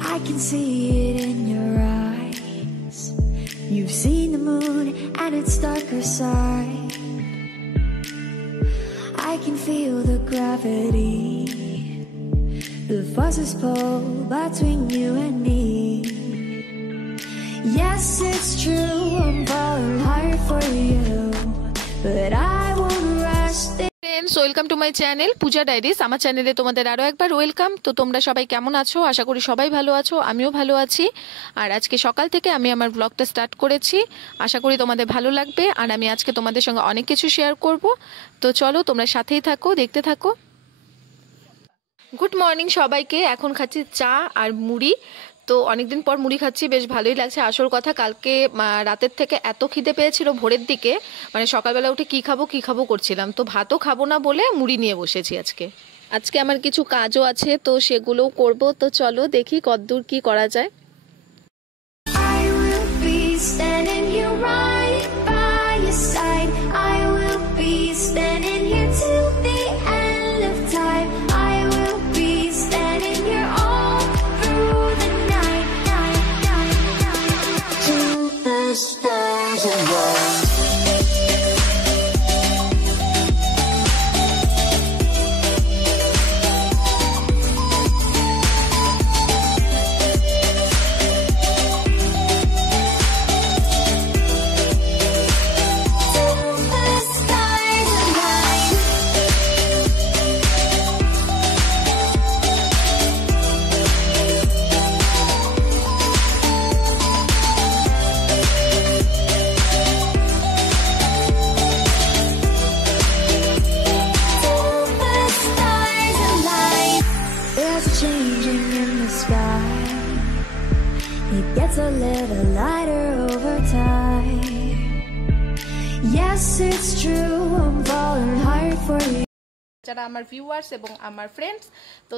I can see it in your eyes. You've seen the moon and its darker side. I can feel the gravity, the forces pull between you and me. Yes, it's true, I'm falling hard for you, but I won't rush this. Friends welcome to my channel Puja diaries. আমার চ্যানেলে তোমাদের আরও একবার welcome. তো তোমরা সবাই কেমন আছো? আশা করি সবাই ভালো আছো, আমিও ভালো আছি। আর আজকে সকাল থেকে আমি আমার ব্লগটা স্টার্ট করেছি, আশা করি তোমাদের ভালো লাগবে। আর আমি আজকে তোমাদের সঙ্গে অনেক কিছু শেয়ার করব। তো চলো তোমরা সাথেই থাকো, দেখতে থাকো। গুড মর্নিং সবাইকে। এখন খাচ্ছি চা আর মুড়ি। তো অনেকদিন পর মুড়ি খাচ্ছি, বেশ ভালোই লাগছে। আসল কথা, কালকে রাতের থেকে এত খিদে পেয়েছিল ভোরের দিকে, মানে সকালবেলা উঠে কি খাবো করছিলাম, তো ভাতও খাবো না বলে মুড়ি নিয়ে বসেছি আজকে আমার কিছু কাজও আছে, তো সেগুলোও করব। তো চলো দেখি কতদূর কি করা যায়। I will be standing here right by your side. I will be standing here till the end of time. I will be standing here all through the night, till the stars align. Changing in the sky, it gets a little lighter over time. Yes, it's true, I'm falling hard for you. যারা আমার viewers এবং আমার friends, তো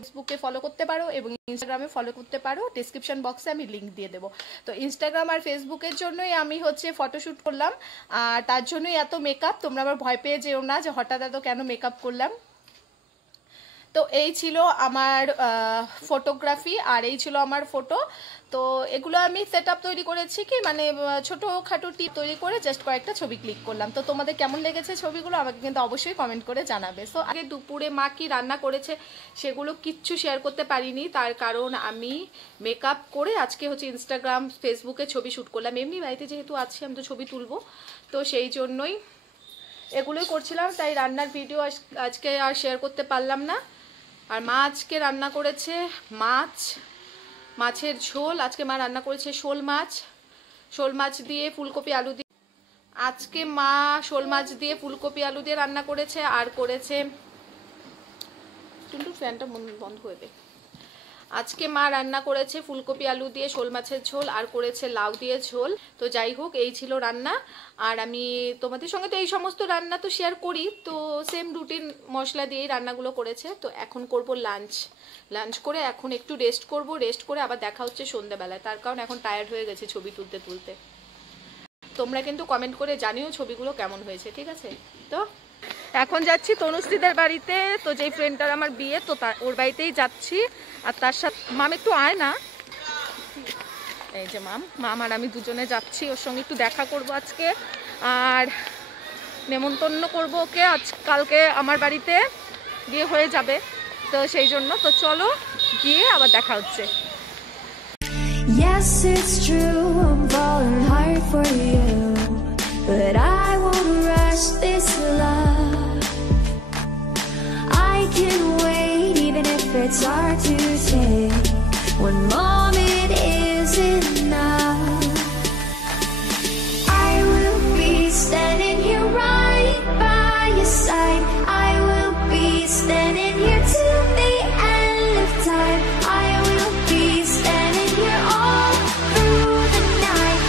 ফেসবুকে follow করতে পারো এবং ইনস্টাগ্রামে ফলো করতে পারো। ডেসক্রিপশন বক্সে আমি লিঙ্ক দিয়ে দেবো। তো ইনস্টাগ্রাম আর ফেসবুকের জন্যই আমি ফটোশ্যুট করলাম, আর তার জন্যই এত মেকআপ। তোমরা আবার ভয় পেয়ে যেও না যে হঠাৎ এত কেন মেকআপ করলাম। তো এই ছিল আমার ফটোগ্রাফি, আর এই ছিল আমার ফটো। তো এগুলো আমি সেট আপ তৈরি করেছি, কি মানে ছোটোখাটো টিপ তৈরি করে জাস্ট কয়েকটা ছবি ক্লিক করলাম। তো তোমাদের কেমন লেগেছে ছবিগুলো আমাকে কিন্তু অবশ্যই কমেন্ট করে জানাবে। সো আগে দুপুরে মা কি রান্না করেছে সেগুলো কিচ্ছু শেয়ার করতে পারিনি, তার কারণ আমি মেকআপ করে আজকে ইনস্টাগ্রাম ফেসবুকে ছবি শ্যুট করলাম। এমনি বাড়িতে যেহেতু আছি, আমি তো ছবি তুলবো, তো সেই জন্যই এগুলোই করছিলাম। তাই রান্নার ভিডিও আজকে আর শেয়ার করতে পারলাম না। আর মা আজকে রান্না করেছে মাছের ঝোল। আজকে মা রান্না করেছে শোল মাছ দিয়ে ফুলকপি আলু দিয়ে। আজকে মা শোল মাছ দিয়ে ফুলকপি আলু দিয়ে রান্না করেছে, আর করেছে টুন্টু ফ্যানটা বন্ধ করে দে। আজকে মা রান্না করেছে ফুলকপি আলু দিয়ে শোল মাছের ঝোল, আর করেছে লাউ দিয়ে ঝোল। তো যাই হোক, এই ছিল রান্না। আর আমি তোমাদের সঙ্গে তো এই সমস্ত রান্না তো শেয়ার করি, তো সেম রুটিন মশলা দিয়েই রান্নাগুলো করেছে। তো এখন করব লাঞ্চ করে এখন একটু রেস্ট করে আবার দেখা হচ্ছে সন্ধ্যাবেলায়, তার কারণ এখন টায়ার্ড হয়ে গেছে ছবি তুলতে। তোমরা কিন্তু কমেন্ট করে জানিও ছবিগুলো কেমন হয়েছে, ঠিক আছে? তো এখন যাচ্ছি তনুশ্রীদের বাড়িতে। তো যেই ফ্রেন্ডটার আমার বিয়ে, তো ওর বাড়িতেই যাচ্ছি। আর তার সাথে মাম একটু আয় না, এই যে মাম আর আমি দুজনে যাচ্ছি, ওর সঙ্গে একটু দেখা করব আজকে, আর নেমন্তন্ন করব ওকে। কালকে আমার বাড়িতে গিয়ে হয়ে যাবে, তো সেই জন্য। তো চলো গিয়ে আবার দেখা হচ্ছে। Yes, it's true, I'm falling hard for you, but I won't rush this love. I can wait even if it's hard to take. One moment is enough. I will be standing here right by your side. I will be standing here till the end of time. I will be standing here all through the night,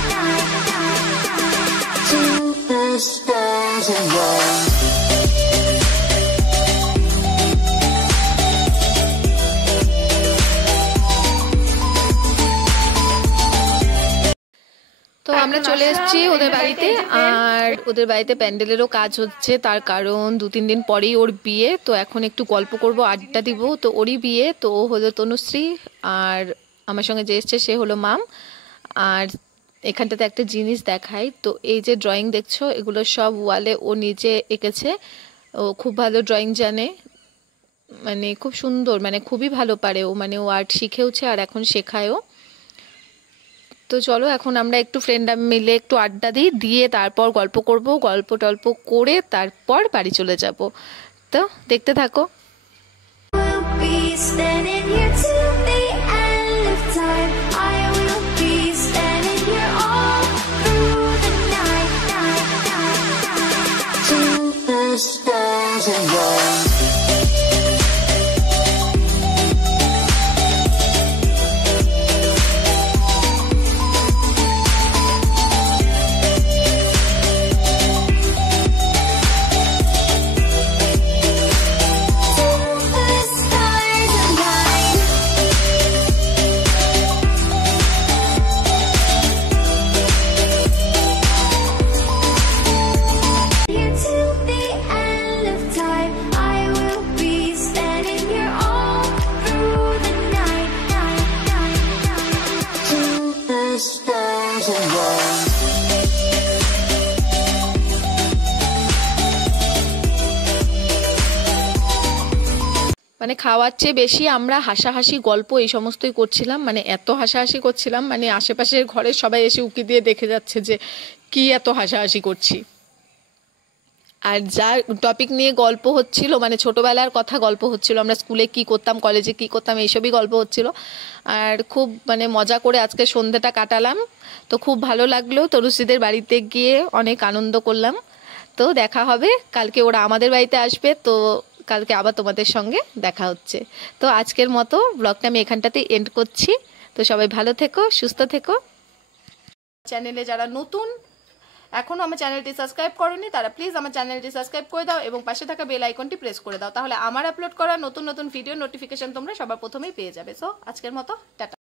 till the stars align. তো আমরা চলে এসেছি ওদের বাড়িতে, আর ওদের বাড়িতে প্যান্ডেলেরও কাজ হচ্ছে, তার কারণ 2-3 দিন পরেই ওর বিয়ে। তো এখন একটু গল্প করব, আড্ডা দিব। তো ওরই বিয়ে, তো ও হলো তনুশ্রী, আর আমার সঙ্গে যে এসছে সে হলো মাম। আর এখানটাতে একটা জিনিস দেখাই, তো এই যে ড্রয়িং দেখছো এগুলো সব ওয়ালে ও নিজে এঁকেছে। ও খুব ভালো ড্রয়িং জানে, মানে খুব সুন্দর, মানে খুবই ভালো পারে ও, মানে ও আর্ট শিখেওছে আর এখন শেখায়ও। তো চলো এখন আমরা একটু ফ্রেন্ডরা মিলে একটু আড্ডা দিই, দিয়ে তারপর গল্প করব, গল্প টল্প করে তারপর বাড়ি চলে যাব। তো দেখতে থাকো। Will be standing here till the end of time. I will be standing here all through the night, night, night, night. Till the stars are born. মানে খাওয়ার চেয়ে বেশি আমরা হাসাহাসি গল্প এই সমস্তই করছিলাম, মানে এত হাসাহাসি করছিলাম, মানে আশেপাশের ঘরের সবাই এসে উকি দিয়ে দেখে যাচ্ছে যে কি এত হাসাহাসি করছি। আর যা টপিক নিয়ে গল্প হচ্ছিল, মানে ছোটবেলার কথা গল্প হচ্ছিল, আমরা স্কুলে কি করতাম, কলেজে কি করতাম, এইসবই গল্প হচ্ছিল। আর খুব মানে মজা করে আজকে সন্ধ্যাটা কাটালাম। তো খুব ভালো লাগলো, তরুশ্রীদের বাড়িতে গিয়ে অনেক আনন্দ করলাম। তো দেখা হবে কালকে, ওরা আমাদের বাড়িতে আসবে, তো কালকে আবার তোমাদের সঙ্গে দেখা হচ্ছে। তো আজকের মতো ব্লগটা আমি এখানটাতে এন্ড করছি। তো সবাই ভালো থেকো, সুস্থ থেকো। চ্যানেলে যারা নতুন এখনও আমার চ্যানেলটি সাবস্ক্রাইব করোনি তারা প্লিজ আমার চ্যানেলটি সাবস্ক্রাইব করে দাও এবং পাশে থাকা বেল আইকনটি প্রেস করে দাও, তাহলে আমার আপলোড করা নতুন নতুন ভিডিও নোটিফিকেশন তোমরা সবার প্রথমেই পেয়ে যাবে। সো আজকের মতো টাটা।